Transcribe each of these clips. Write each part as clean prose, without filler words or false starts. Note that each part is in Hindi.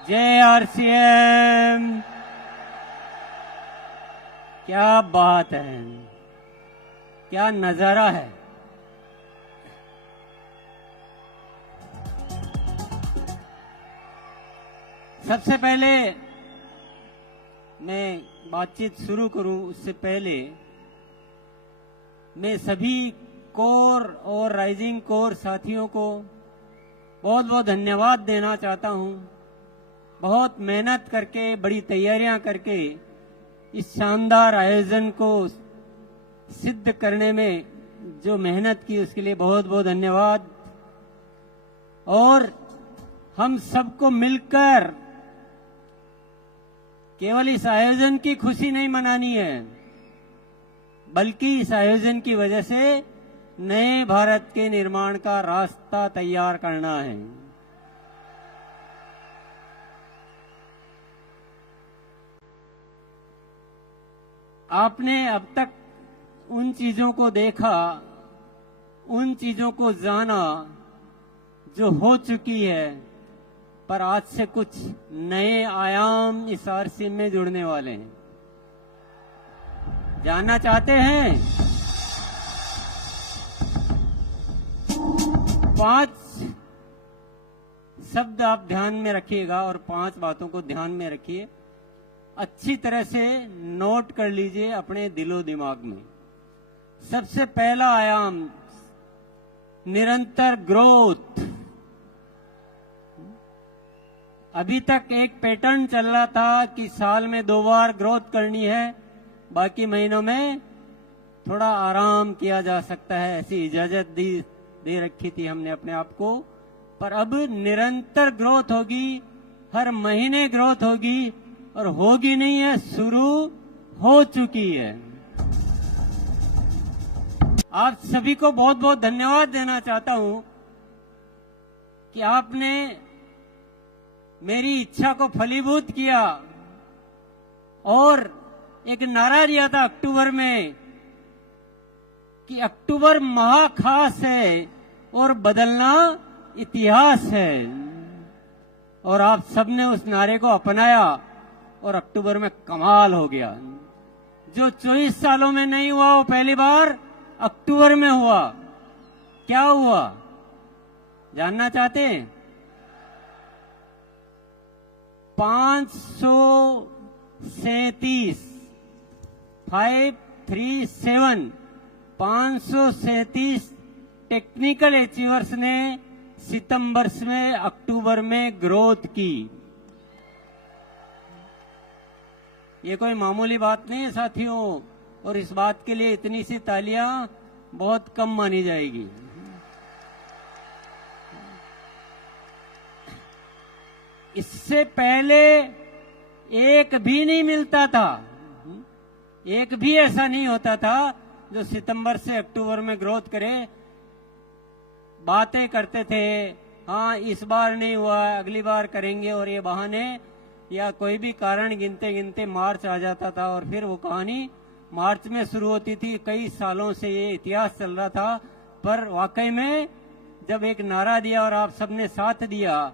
जय आरसीएम। क्या बात है, क्या नजारा है। सबसे पहले मैं बातचीत शुरू करूं उससे पहले मैं सभी कोर और राइजिंग कोर साथियों को बहुत बहुत धन्यवाद देना चाहता हूं। बहुत मेहनत करके, बड़ी तैयारियां करके इस शानदार आयोजन को सिद्ध करने में जो मेहनत की उसके लिए बहुत बहुत धन्यवाद। और हम सबको मिलकर केवल इस आयोजन की खुशी नहीं मनानी है, बल्कि इस आयोजन की वजह से नए भारत के निर्माण का रास्ता तैयार करना है। आपने अब तक उन चीजों को देखा, उन चीजों को जाना जो हो चुकी है, पर आज से कुछ नए आयाम इस आरसीएम में जुड़ने वाले हैं। जानना चाहते हैं? 5 शब्द आप ध्यान में रखिएगा और 5 बातों को ध्यान में रखिए, अच्छी तरह से नोट कर लीजिए अपने दिलो दिमाग में। सबसे पहला आयाम निरंतर ग्रोथ। अभी तक एक पैटर्न चल रहा था कि साल में 2 बार ग्रोथ करनी है, बाकी महीनों में थोड़ा आराम किया जा सकता है, ऐसी इजाजत दे रखी थी हमने अपने आप को। पर अब निरंतर ग्रोथ होगी, हर महीने ग्रोथ होगी, और होगी नहीं है, शुरू हो चुकी है। आप सभी को बहुत बहुत धन्यवाद देना चाहता हूं कि आपने मेरी इच्छा को फलीभूत किया और एक नारा दिया था अक्टूबर में कि अक्टूबर महाखास है और बदलना इतिहास है। और आप सबने उस नारे को अपनाया और अक्टूबर में कमाल हो गया। जो 24 सालों में नहीं हुआ वो पहली बार अक्टूबर में हुआ। क्या हुआ, जानना चाहते हैं? 537 टेक्निकल अचीवर्स ने सितंबर में अक्टूबर में ग्रोथ की। ये कोई मामूली बात नहीं है साथियों, और इस बात के लिए इतनी सी तालियां बहुत कम मानी जाएगी। इससे पहले एक भी नहीं मिलता था, एक भी ऐसा नहीं होता था जो सितंबर से अक्टूबर में ग्रोथ करे। बातें करते थे, हाँ इस बार नहीं हुआ, अगली बार करेंगे, और ये बहाने या कोई भी कारण गिनते गिनते मार्च आ जाता था और फिर वो कहानी मार्च में शुरू होती थी। कई सालों से ये इतिहास चल रहा था, पर वाकई में जब एक नारा दिया और आप सबने साथ दिया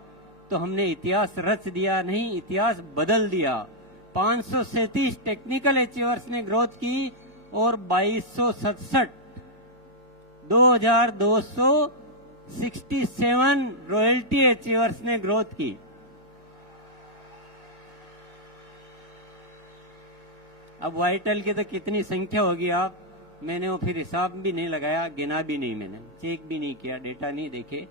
तो हमने इतिहास रच दिया, नहीं इतिहास बदल दिया। 537 टेक्निकल अचीवर्स ने ग्रोथ की और 2267 2267 रॉयल्टी अचीवर्स ने ग्रोथ की। अब वाइटल की तो कितनी संख्या होगी मैंने वो फिर हिसाब भी नहीं लगाया, गिना भी नहीं, मैंने चेक भी नहीं किया, डेटा नहीं देखे।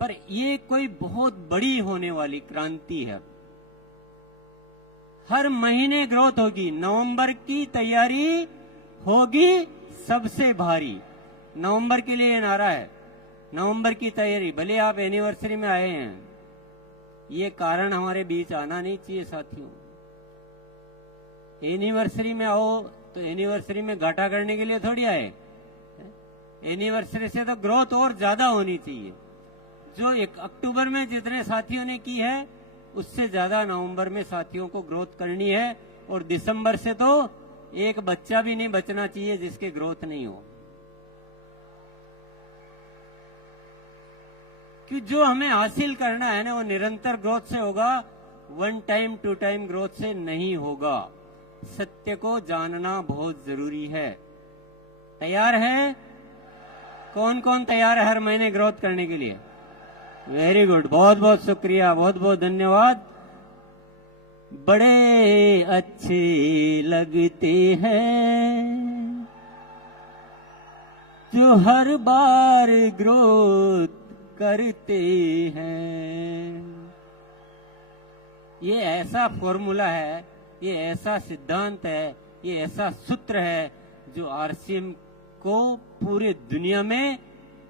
पर ये कोई बहुत बड़ी होने वाली क्रांति है। हर महीने ग्रोथ होगी। नवंबर की तैयारी होगी सबसे भारी। नवंबर के लिए नारा है, नवंबर की तैयारी। भले आप एनिवर्सरी में आए हैं, ये कारण हमारे बीच आना नहीं चाहिए साथियों। एनिवर्सरी में आओ तो एनिवर्सरी में घाटा करने के लिए थोड़ी आए। एनिवर्सरी से तो ग्रोथ और ज्यादा होनी चाहिए। जो 1 अक्टूबर में जितने साथियों ने की है उससे ज्यादा नवंबर में साथियों को ग्रोथ करनी है। और दिसंबर से तो एक बच्चा भी नहीं बचना चाहिए जिसके ग्रोथ नहीं हो। कि जो हमें हासिल करना है ना वो निरंतर ग्रोथ से होगा। 1 टाइम 2 टाइम ग्रोथ से नहीं होगा। सत्य को जानना बहुत जरूरी है। तैयार है? कौन कौन तैयार है हर महीने ग्रोथ करने के लिए? वेरी गुड, बहुत बहुत शुक्रिया, बहुत बहुत धन्यवाद। बड़े अच्छे लगते हैं जो हर बार ग्रोथ करते हैं। ये ऐसा फॉर्मूला है, ये ऐसा सिद्धांत है, ये ऐसा सूत्र है जो आरसीएम को पूरे दुनिया में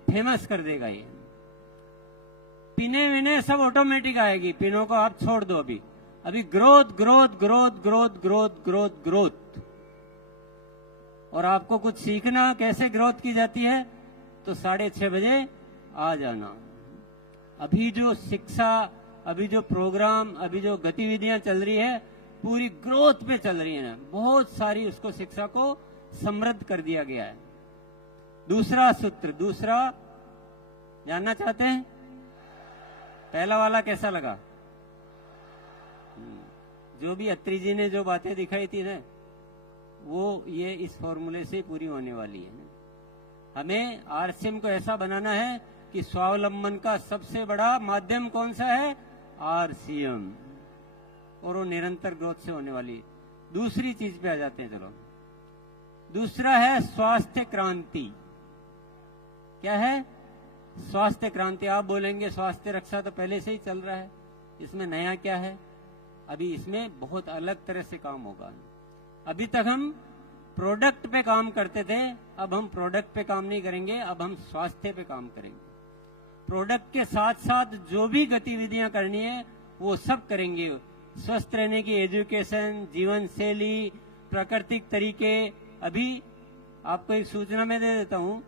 फेमस कर देगा। ये पिने विने सब ऑटोमेटिक आएगी, पिनों को आप छोड़ दो। अभी growth growth growth growth growth growth growth. और आपको कुछ सीखना कैसे ग्रोथ की जाती है तो 6:30 बजे आ जाना। अभी जो शिक्षा, अभी जो प्रोग्राम, अभी जो गतिविधियां चल रही है पूरी ग्रोथ पे चल रही है। बहुत सारी उसको शिक्षा को समृद्ध कर दिया गया है। दूसरा सूत्र, दूसरा जानना चाहते हैं? पहला वाला कैसा लगा? जो भी अत्री जी ने जो बातें दिखाई थी ना, वो ये इस फॉर्मूले से पूरी होने वाली है ना। हमें आरसीएम को ऐसा बनाना है कि स्वावलंबन का सबसे बड़ा माध्यम कौन सा है? आरसीएम। और वो निरंतर ग्रोथ से होने वाली। दूसरी चीज पे आ जाते हैं, चलो। दूसरा है स्वास्थ्य क्रांति। क्या है? स्वास्थ्य क्रांति। आप बोलेंगे स्वास्थ्य रक्षा तो पहले से ही चल रहा है, इसमें नया क्या है? अभी इसमें बहुत अलग तरह से काम होगा। अभी तक हम प्रोडक्ट पे काम करते थे, अब हम प्रोडक्ट पे काम नहीं करेंगे, अब हम स्वास्थ्य पे काम करेंगे। प्रोडक्ट के साथ साथ जो भी गतिविधियां करनी है वो सब करेंगे। स्वस्थ रहने की एजुकेशन, जीवन शैली, प्राकृतिक तरीके। अभी आपको एक सूचना मैं दे देता हूं,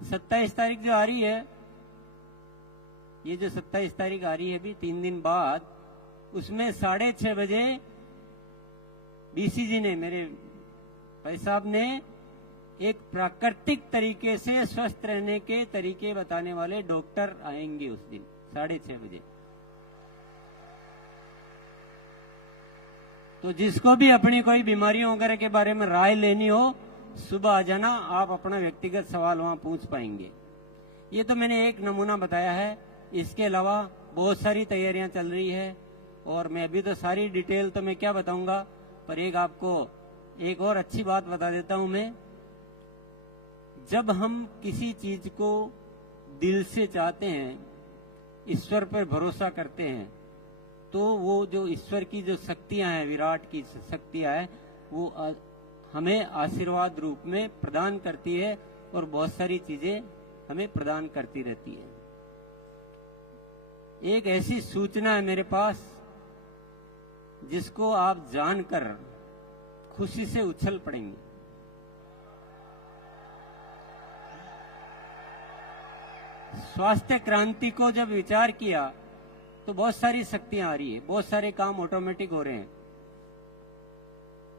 27 तारीख जो आ रही है, ये जो 27 तारीख आ रही है अभी 3 दिन बाद, उसमें 6:30 बजे बीसीजी ने, मेरे भाई साहब ने, एक प्राकृतिक तरीके से स्वस्थ रहने के तरीके बताने वाले डॉक्टर आएंगे उस दिन 6:30 बजे। तो जिसको भी अपनी कोई बीमारियों वगैरह के बारे में राय लेनी हो, सुबह आ जाना, आप अपना व्यक्तिगत सवाल वहां पूछ पाएंगे। ये तो मैंने एक नमूना बताया है, इसके अलावा बहुत सारी तैयारियां चल रही है और मैं अभी तो सारी डिटेल तो मैं क्या बताऊंगा, पर एक आपको एक और अच्छी बात बता देता हूं मैं। जब हम किसी चीज को दिल से चाहते हैं, ईश्वर पर भरोसा करते हैं, तो वो जो ईश्वर की जो शक्तियां हैं, विराट की शक्तियां हैं, वो हमें आशीर्वाद रूप में प्रदान करती है और बहुत सारी चीजें हमें प्रदान करती रहती है। एक ऐसी सूचना है मेरे पास जिसको आप जानकर खुशी से उछल पड़ेंगे। स्वास्थ्य क्रांति को जब विचार किया तो बहुत सारी शक्तियां आ रही है, बहुत सारे काम ऑटोमेटिक हो रहे हैं।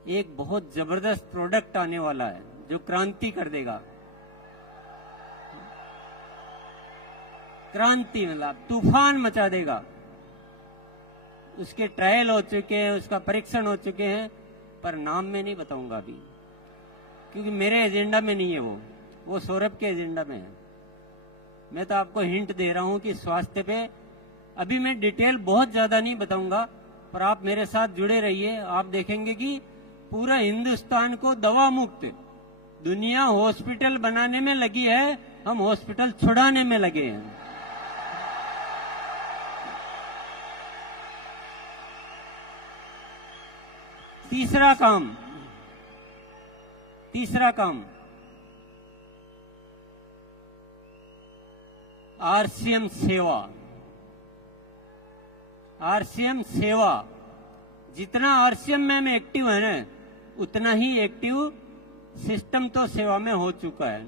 एक बहुत जबरदस्त प्रोडक्ट आने वाला है जो क्रांति कर देगा। क्रांति मतलब तूफान मचा देगा। उसके ट्रायल हो चुके हैं, उसका परीक्षण हो चुके हैं, पर नाम में नहीं बताऊंगा अभी, क्योंकि मेरे एजेंडा में नहीं है वो सौरभ के एजेंडा में है। मैं तो आपको हिंट दे रहा हूं कि स्वास्थ्य पे अभी मैं डिटेल बहुत ज्यादा नहीं बताऊंगा, पर आप मेरे साथ जुड़े रहिए। आप देखेंगे कि पूरा हिंदुस्तान को दवा मुक्त, दुनिया हॉस्पिटल बनाने में लगी है, हम हॉस्पिटल छुड़ाने में लगे हैं। तीसरा काम आरसीएम सेवा। आरसीएम सेवा, जितना आरसीएम में एक्टिव है ना, उतना ही एक्टिव सिस्टम तो सेवा में हो चुका है।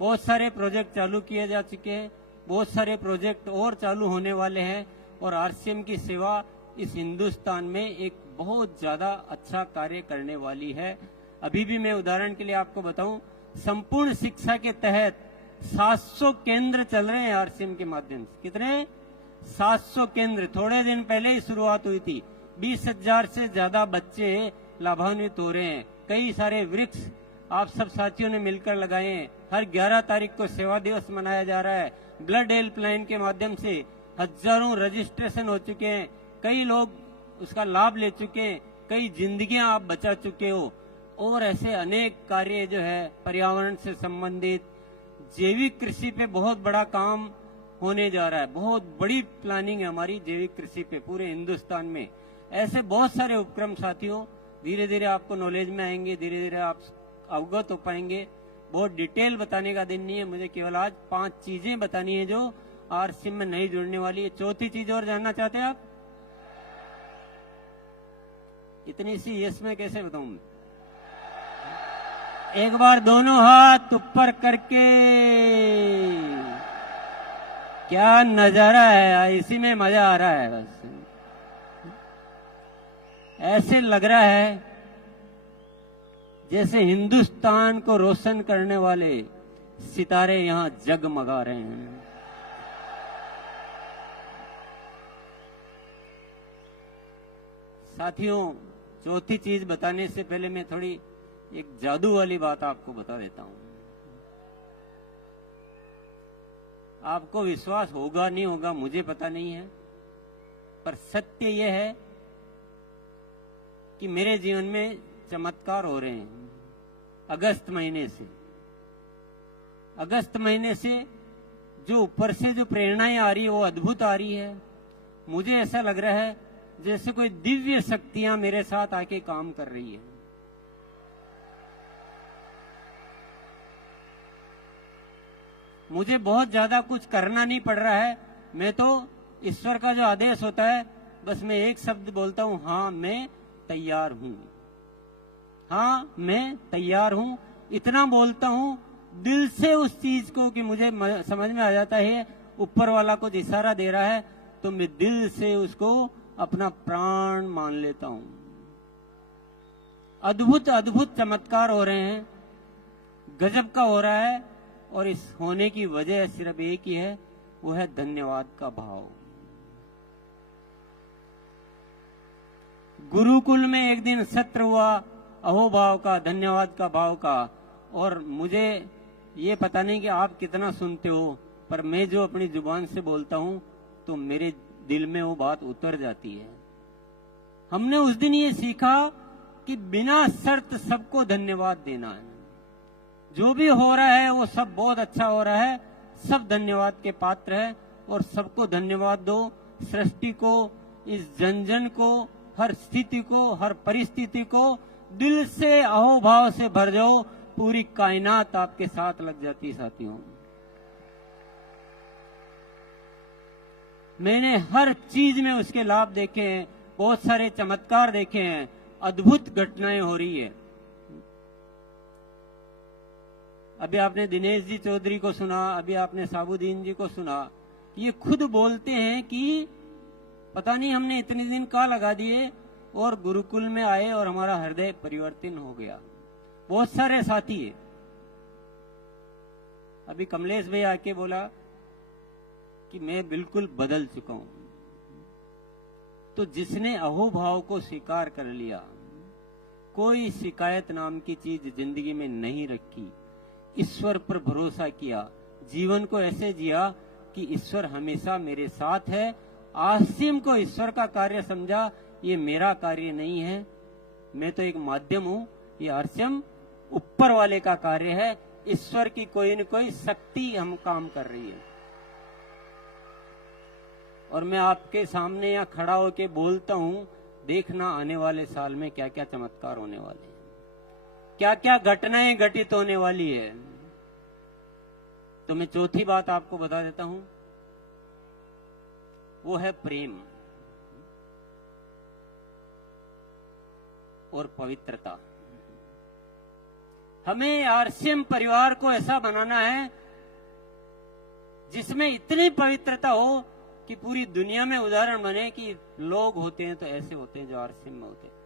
बहुत सारे प्रोजेक्ट चालू किए जा चुके हैं, बहुत सारे प्रोजेक्ट और चालू होने वाले हैं, और आरसीएम की सेवा इस हिंदुस्तान में एक बहुत ज्यादा अच्छा कार्य करने वाली है। अभी भी मैं उदाहरण के लिए आपको बताऊं, संपूर्ण शिक्षा के तहत 700 केंद्र चल रहे हैं आरसीएम के माध्यम से। कितने? 700 केंद्र थोड़े दिन पहले ही शुरुआत हुई थी। 20,000 से ज्यादा बच्चे लाभान्वित हो रहे हैं। कई सारे वृक्ष आप सब साथियों ने मिलकर लगाए हैं। हर 11 तारीख को सेवा दिवस मनाया जा रहा है। ब्लड हेल्पलाइन के माध्यम से हजारों रजिस्ट्रेशन हो चुके हैं। कई लोग उसका लाभ ले चुके हैं। कई जिंदगियां आप बचा चुके हो। और ऐसे अनेक कार्य जो है पर्यावरण से संबंधित, जैविक कृषि पे बहुत बड़ा काम होने जा रहा है। बहुत बड़ी प्लानिंग है हमारी जैविक कृषि पे पूरे हिंदुस्तान में। ऐसे बहुत सारे उपक्रम साथियों धीरे धीरे आपको नॉलेज में आएंगे, धीरे धीरे आप अवगत हो पाएंगे। बहुत डिटेल बताने का दिन नहीं है, मुझे केवल आज 5 चीजें बतानी है जो आरसीएम में नहीं जुड़ने वाली है। चौथी चीज और जानना चाहते हैं आप? इतनी सी यस में कैसे बताऊं? एक बार दोनों हाथ ऊपर करके, क्या नजारा है, इसी में मजा आ रहा है। बस ऐसे लग रहा है जैसे हिंदुस्तान को रोशन करने वाले सितारे यहां जगमगा रहे हैं। साथियों, चौथी चीज बताने से पहले मैं थोड़ी एक जादू वाली बात आपको बता देता हूं। आपको विश्वास होगा नहीं होगा मुझे पता नहीं है, पर सत्य यह है कि मेरे जीवन में चमत्कार हो रहे हैं। अगस्त महीने से जो ऊपर से जो प्रेरणाएं आ रही है वो अद्भुत आ रही है। मुझे ऐसा लग रहा है जैसे कोई दिव्य शक्तियां मेरे साथ आके काम कर रही है। मुझे बहुत ज्यादा कुछ करना नहीं पड़ रहा है। मैं तो ईश्वर का जो आदेश होता है बस मैं एक शब्द बोलता हूं, हाँ मैं तैयार हूं, हाँ मैं तैयार हूं। इतना बोलता हूं दिल से उस चीज को कि मुझे समझ में आ जाता है ऊपर वाला कुछ इशारा दे रहा है तो मैं दिल से उसको अपना प्राण मान लेता हूं। अद्भुत अद्भुत चमत्कार हो रहे हैं, गजब का हो रहा है। और इस होने की वजह सिर्फ एक ही है, वो है धन्यवाद का भाव। गुरुकुल में एक दिन सत्र हुआ अहोभाव का, धन्यवाद का भाव का। और मुझे ये पता नहीं कि आप कितना सुनते हो, पर मैं जो अपनी जुबान से बोलता हूं तो मेरे दिल में वो बात उतर जाती है। हमने उस दिन ये सीखा कि बिना शर्त सबको धन्यवाद देना है। जो भी हो रहा है वो सब बहुत अच्छा हो रहा है, सब धन्यवाद के पात्र है और सबको धन्यवाद दो। सृष्टि को, इस जन जन को, हर स्थिति को, हर परिस्थिति को दिल से अहोभाव से भर जाओ, पूरी कायनात आपके साथ लग जाती। साथियों, मैंने हर चीज में उसके लाभ देखे हैं, बहुत सारे चमत्कार देखे हैं, अद्भुत घटनाएं हो रही है। अभी आपने दिनेश जी चौधरी को सुना, अभी आपने साबुद्दीन जी को सुना। ये खुद बोलते हैं कि पता नहीं हमने इतने दिन कहाँ लगा दिए और गुरुकुल में आए और हमारा हृदय परिवर्तन हो गया। बहुत सारे साथी है। अभी कमलेश भाई आके बोला कि मैं बिल्कुल बदल चुका हूं। तो जिसने अहोभाव को स्वीकार कर लिया, कोई शिकायत नाम की चीज जिंदगी में नहीं रखी, ईश्वर पर भरोसा किया, जीवन को ऐसे जिया कि ईश्वर हमेशा मेरे साथ है, आसिम को ईश्वर का कार्य समझा, ये मेरा कार्य नहीं है, मैं तो एक माध्यम हूं, ये आसिम ऊपर वाले का कार्य है, ईश्वर की कोई न कोई शक्ति हम काम कर रही है। और मैं आपके सामने यहाँ खड़ा होके बोलता हूं, देखना आने वाले साल में क्या क्या चमत्कार होने वाले हैं, क्या क्या घटनाएं घटित होने वाली है। तो मैं चौथी बात आपको बता देता हूं, वो है प्रेम और पवित्रता। हमें आरसीएम परिवार को ऐसा बनाना है जिसमें इतनी पवित्रता हो कि पूरी दुनिया में उदाहरण बने कि लोग होते हैं तो ऐसे होते हैं जो आरसीएम में होते हैं।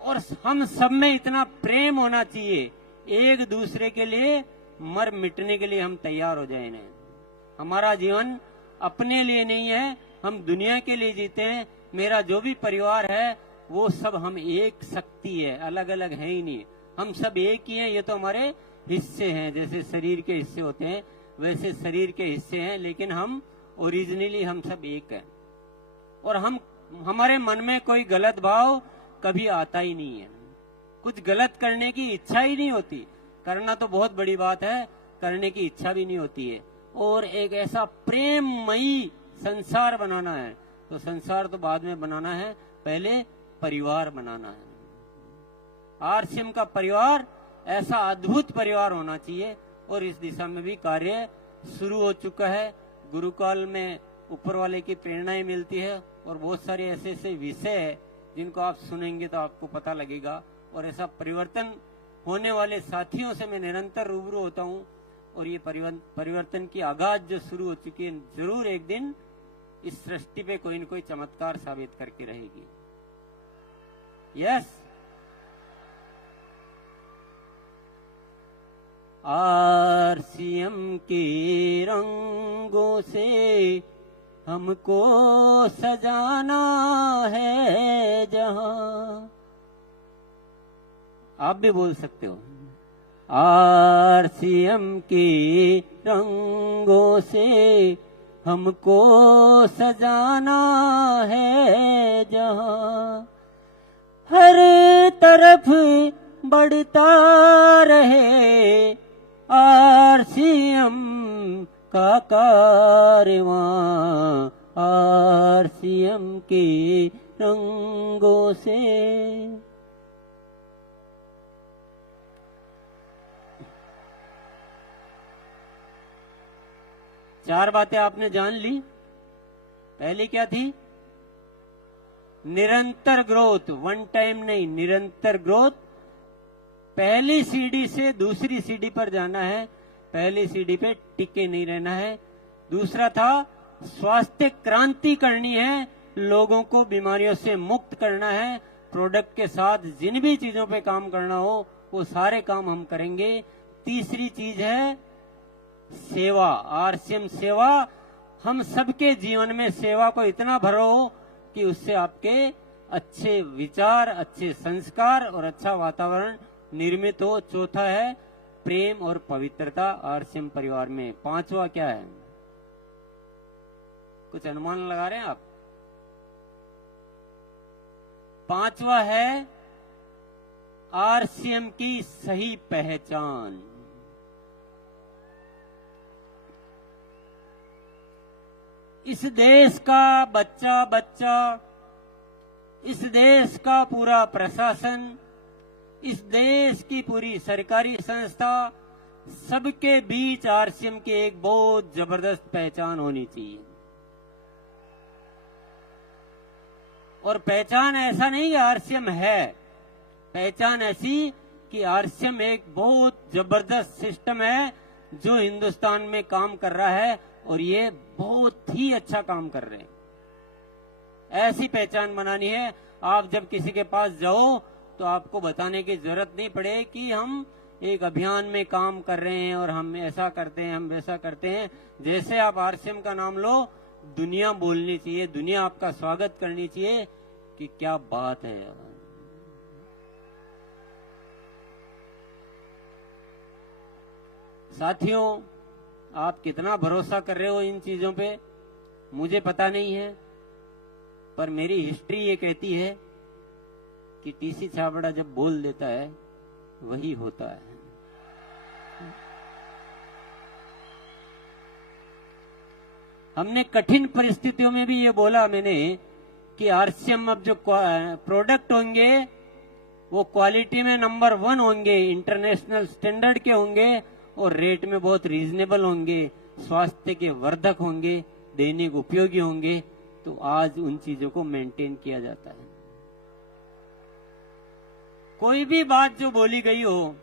और हम सब में इतना प्रेम होना चाहिए एक दूसरे के लिए मर मिटने के लिए हम तैयार हो जाए। नहीं, हमारा जीवन अपने लिए नहीं है, हम दुनिया के लिए जीते हैं। मेरा जो भी परिवार है वो सब हम एक शक्ति है, अलग अलग है ही नहीं, हम सब एक ही हैं। ये तो हमारे हिस्से हैं, जैसे शरीर के हिस्से होते हैं वैसे शरीर के हिस्से हैं, लेकिन हम ओरिजिनली हम सब एक हैं। और हमारे मन में कोई गलत भाव कभी आता ही नहीं है, कुछ गलत करने की इच्छा ही नहीं होती। करना तो बहुत बड़ी बात है, करने की इच्छा भी नहीं होती है। और एक ऐसा प्रेममयी संसार बनाना है, तो संसार तो बाद में बनाना है, पहले परिवार बनाना है। आरसीएम का परिवार ऐसा अद्भुत परिवार होना चाहिए, और इस दिशा में भी कार्य शुरू हो चुका है। गुरुकाल में ऊपर वाले की प्रेरणाएं मिलती है, और बहुत सारे ऐसे ऐसे विषय है जिनको आप सुनेंगे तो आपको पता लगेगा। और ऐसा परिवर्तन होने वाले साथियों से मैं निरंतर रूबरू होता हूँ, और ये परिवर्तन की आगाज जो शुरू हो चुकी है, जरूर एक दिन इस सृष्टि पे कोई न कोई चमत्कार साबित करके रहेगी। यस, आरसीएम के रंगों से हमको सजाना है जहां। आप भी बोल सकते हो, आरसीएम के रंगों से हमको सजाना है जहां, हर तरफ बढ़ता रहे आरसीएम का कारवां, आरसीएम के रंगों से। चार बातें आपने जान ली। पहली क्या थी? निरंतर ग्रोथ, वन टाइम नहीं, निरंतर ग्रोथ। पहली सीढ़ी से दूसरी सीढ़ी पर जाना है, पहली सीढ़ी पे टिके नहीं रहना है। दूसरा था स्वास्थ्य क्रांति करनी है, लोगों को बीमारियों से मुक्त करना है। प्रोडक्ट के साथ जिन भी चीजों पे काम करना हो वो सारे काम हम करेंगे। तीसरी चीज है सेवा, आरसीएम सेवा। हम सबके जीवन में सेवा को इतना भरो कि उससे आपके अच्छे विचार, अच्छे संस्कार और अच्छा वातावरण निर्मित हो। चौथा है प्रेम और पवित्रता आरसीएम परिवार में। पांचवा क्या है? कुछ अनुमान लगा रहे हैं आप? पांचवा है आरसीएम की सही पहचान। इस देश का बच्चा, इस देश का पूरा प्रशासन, इस देश की पूरी सरकारी संस्था, सबके बीच आरसीएम की एक बहुत जबरदस्त पहचान होनी चाहिए। और पहचान ऐसा नहीं कि आरसीएम है, पहचान ऐसी कि आरसीएम एक बहुत जबरदस्त सिस्टम है जो हिंदुस्तान में काम कर रहा है, और ये बहुत ही अच्छा काम कर रहे हैं। ऐसी पहचान बनानी है। आप जब किसी के पास जाओ तो आपको बताने की जरूरत नहीं पड़े कि हम एक अभियान में काम कर रहे हैं और हम ऐसा करते हैं, हम वैसा करते हैं। जैसे आप आरसीएम का नाम लो, दुनिया बोलनी चाहिए, दुनिया आपका स्वागत करनी चाहिए कि क्या बात है। साथियों, आप कितना भरोसा कर रहे हो इन चीजों पे मुझे पता नहीं है, पर मेरी हिस्ट्री ये कहती है कि टीसी छाबड़ा जब बोल देता है वही होता है। हमने कठिन परिस्थितियों में भी ये बोला मैंने कि आरसीएम अब जो प्रोडक्ट होंगे वो क्वालिटी में नंबर 1 होंगे, इंटरनेशनल स्टैंडर्ड के होंगे और रेट में बहुत रीजनेबल होंगे, स्वास्थ्य के वर्धक होंगे, दैनिक उपयोगी होंगे। तो आज उन चीजों को मेंटेन किया जाता है। कोई भी बात जो बोली गई हो,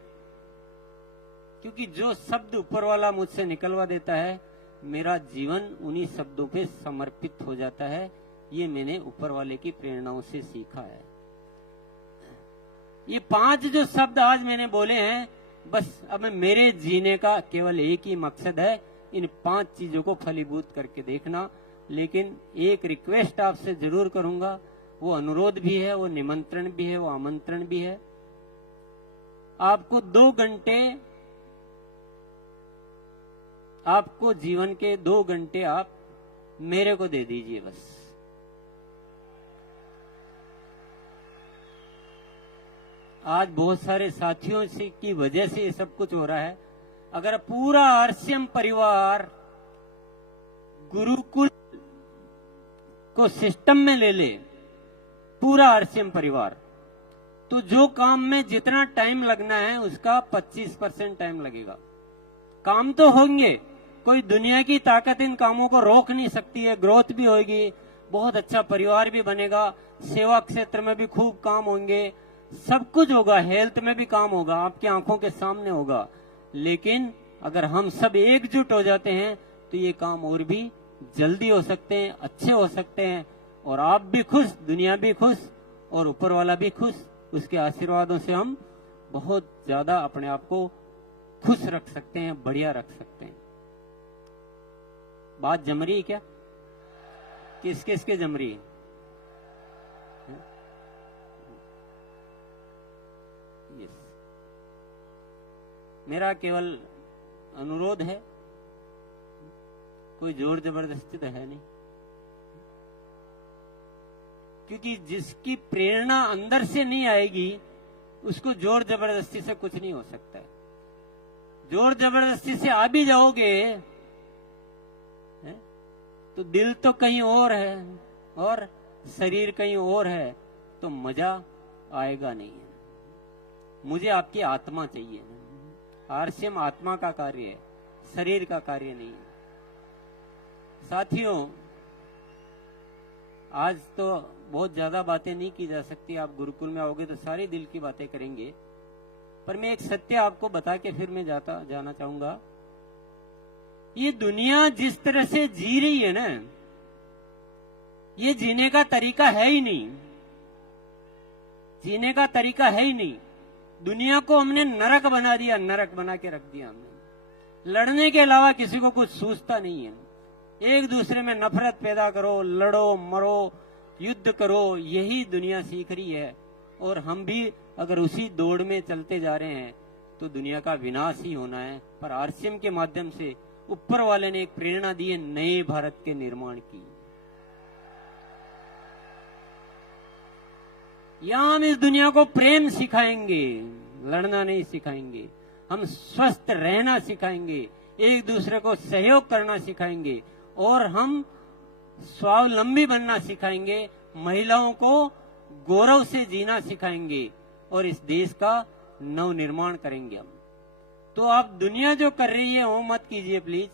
क्योंकि जो शब्द ऊपर वाला मुझसे निकलवा देता है, मेरा जीवन उन्हीं शब्दों पे समर्पित हो जाता है। ये मैंने ऊपर वाले की प्रेरणाओं से सीखा है। ये 5 जो शब्द आज मैंने बोले हैं, बस अब मेरे जीने का केवल एक ही मकसद है, इन 5 चीजों को फलीभूत करके देखना। लेकिन एक रिक्वेस्ट आपसे जरूर करूंगा, वो अनुरोध भी है, वो निमंत्रण भी है, वो आमंत्रण भी है। आपको 2 घंटे, आपको जीवन के 2 घंटे आप मेरे को दे दीजिए बस। आज बहुत सारे साथियों से की वजह से ये सब कुछ हो रहा है। अगर पूरा आरसीएम परिवार गुरुकुल को सिस्टम में ले ले, पूरा आरसीएम परिवार, तो जो काम में जितना टाइम लगना है उसका 25% टाइम लगेगा। काम तो होंगे, कोई दुनिया की ताकत इन कामों को रोक नहीं सकती है। ग्रोथ भी होगी, बहुत अच्छा परिवार भी बनेगा, सेवा क्षेत्र में भी खूब काम होंगे, सब कुछ होगा, हेल्थ में भी काम होगा, आपकी आंखों के सामने होगा। लेकिन अगर हम सब एकजुट हो जाते हैं तो ये काम और भी जल्दी हो सकते हैं, अच्छे हो सकते हैं, और आप भी खुश, दुनिया भी खुश, और ऊपर वाला भी खुश। उसके आशीर्वादों से हम बहुत ज्यादा अपने आप को खुश रख सकते हैं, बढ़िया रख सकते हैं। बात जम रही है क्या? किस किस के जम रही है? यस, मेरा केवल अनुरोध है, कोई जोर जबरदस्ती तो है नहीं, क्योंकि जिसकी प्रेरणा अंदर से नहीं आएगी उसको जोर जबरदस्ती से कुछ नहीं हो सकता है। जोर जबरदस्ती से आ भी जाओगे तो दिल तो कहीं और है और शरीर कहीं और है, तो मजा आएगा नहीं है। मुझे आपकी आत्मा चाहिए। आरसीएम आत्मा का कार्य है, शरीर का कार्य नहीं है। साथियों, आज तो बहुत ज्यादा बातें नहीं की जा सकती, आप गुरुकुल में आओगे तो सारी दिल की बातें करेंगे, पर मैं एक सत्य आपको बता के फिर मैं जाना चाहूंगा। ये दुनिया जिस तरह से जी रही है ना, ये जीने का तरीका है ही नहीं, जीने का तरीका है ही नहीं। दुनिया को हमने नरक बना दिया, नरक बना के रख दिया हमने। लड़ने के अलावा किसी को कुछ सूझता नहीं है। एक दूसरे में नफरत पैदा करो, लड़ो, मरो, युद्ध करो, यही दुनिया सीख रही है। और हम भी अगर उसी दौड़ में चलते जा रहे हैं तो दुनिया का विनाश ही होना है। पर आरसीएम के माध्यम से ऊपर वाले ने एक प्रेरणा दी है नए भारत के निर्माण की। यहां हम इस दुनिया को प्रेम सिखाएंगे, लड़ना नहीं सिखाएंगे। हम स्वस्थ रहना सिखाएंगे, एक दूसरे को सहयोग करना सिखाएंगे, और हम स्वावलंबी बनना सिखाएंगे। महिलाओं को गौरव से जीना सिखाएंगे और इस देश का नव निर्माण करेंगे हम। तो आप दुनिया जो कर रही है वो मत कीजिए प्लीज।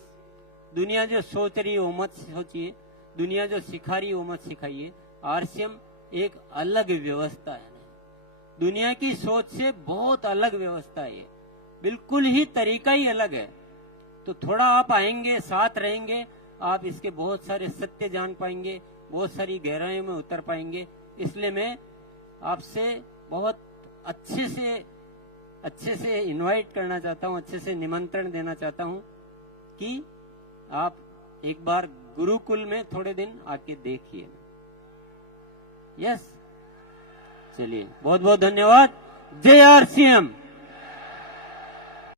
दुनिया जो सोच रही है वो मत सोचिए, दुनिया जो सिखा रही है वो मत सिखाइए। आरसीएम एक अलग व्यवस्था है, दुनिया की सोच से बहुत अलग व्यवस्था है, बिल्कुल ही तरीका ही अलग है। तो थोड़ा आप आएंगे, साथ रहेंगे, आप इसके बहुत सारे सत्य जान पाएंगे, बहुत सारी गहराइयों में उतर पाएंगे। इसलिए मैं आपसे बहुत अच्छे से इनवाइट करना चाहता हूं, अच्छे से निमंत्रण देना चाहता हूं कि आप एक बार गुरुकुल में थोड़े दिन आके देखिए। यस, चलिए, बहुत बहुत धन्यवाद। जय आरसीएम।